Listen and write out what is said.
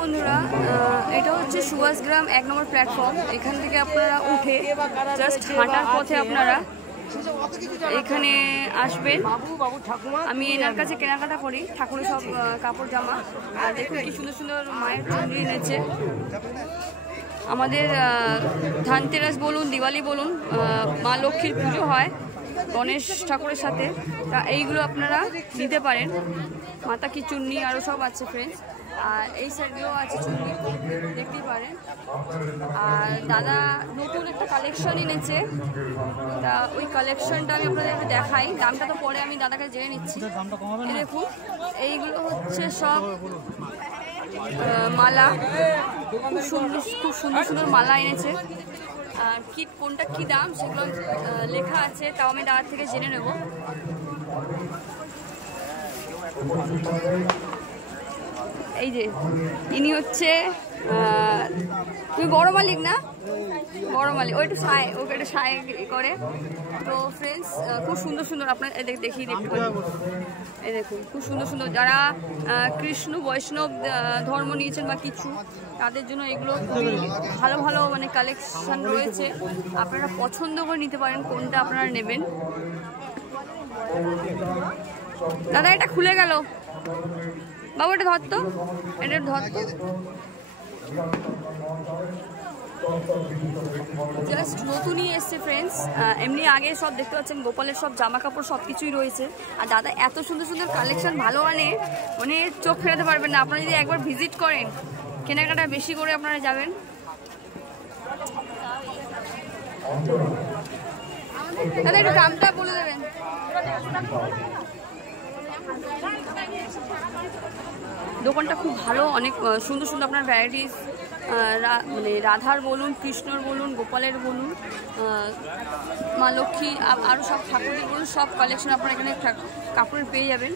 বন্ধুরা, এটা হচ্ছে সুভাষগ্রাম 1 নম্বর প্ল্যাটফর্ম। এখান থেকে আপনারা উঠে জাস্ট হাঁটার পথে আপনারা এখানে আসবেন। আমি এনার কাছে কেনাকাটা করি ঠাকুরের সব কাপড় জামা। আর দেখুন কি সুন্দর সুন্দর মায়ের চুড়ি এনেছে। আমাদের ধানতেরাস বলুন, দিওয়ালি বলুন, মা লক্ষ্মীর পুজো হয় গণেশ ঠাকুরের সাথে। তা এইগুলো আপনারা নিতে পারেন। মাতা কি চুন্নি আরও সব আছে ফ্রেন্ডস। আর এই সাইডগুলো আছে চুন্নি, দেখতেই পারেন। আর দাদা নতুন একটা কালেকশন এনেছে, তা ওই কালেকশনটা আমি আপনাদেরকে দেখাই। দামটা তো পরে আমি দাদাকে জেনে নিচ্ছি। দেখুন এইগুলো হচ্ছে সব মালা, খুব সুন্দর সুন্দর মালা এনেছে। আর কি কোনটা কি দাম সেগুলো লেখা আছে, তাও আমি দাদার থেকে জেনে নেব। এই যে ইনি হচ্ছে, তুমি বড় মালিক না? বড় মালিক, ও একটু সায়, ওকে একটু সায় করে। তো ফ্রেন্ডস খুব সুন্দর সুন্দর আপনার দেখিয়ে দেখতে পারেন। এই দেখুন খুব সুন্দর সুন্দর, যারা কৃষ্ণ বৈষ্ণব ধর্ম নিয়েছেন বা কিছু, তাদের জন্য এগুলো খুবই ভালো ভালো মানে কালেকশন রয়েছে। আপনারা পছন্দ করে নিতে পারেন কোনটা আপনারা নেবেন। দাদা এটা খুলে গেল, বাবু এটা ধরতো, এটা ধরতো। জাস্ট নতুনই এসছে ফ্রেন্ডস। এমনি আগে সব দেখতে পাচ্ছেন গোপালের সব জামা কাপড় সব কিছুই রয়েছে। আর দাদা এত সুন্দর সুন্দর কালেকশন ভালো আনে, মানে চোখ ফেরাতে পারবেন না। আপনারা যদি একবার ভিজিট করেন, কেনাকাটা বেশি করে আপনারা যাবেন। দাদা একটু দামটা বলে দেবেন। দোকানটা খুব ভালো, অনেক সুন্দর সুন্দর আপনার ভ্যারাইটিস, মানে রাধার বলুন, কৃষ্ণর বলুন, গোপালের বলুন, মা লক্ষ্মী আরও সব ঠাকুরের বলুন, সব কালেকশন আপনারা এখানে কাপড়ের পেয়ে যাবেন।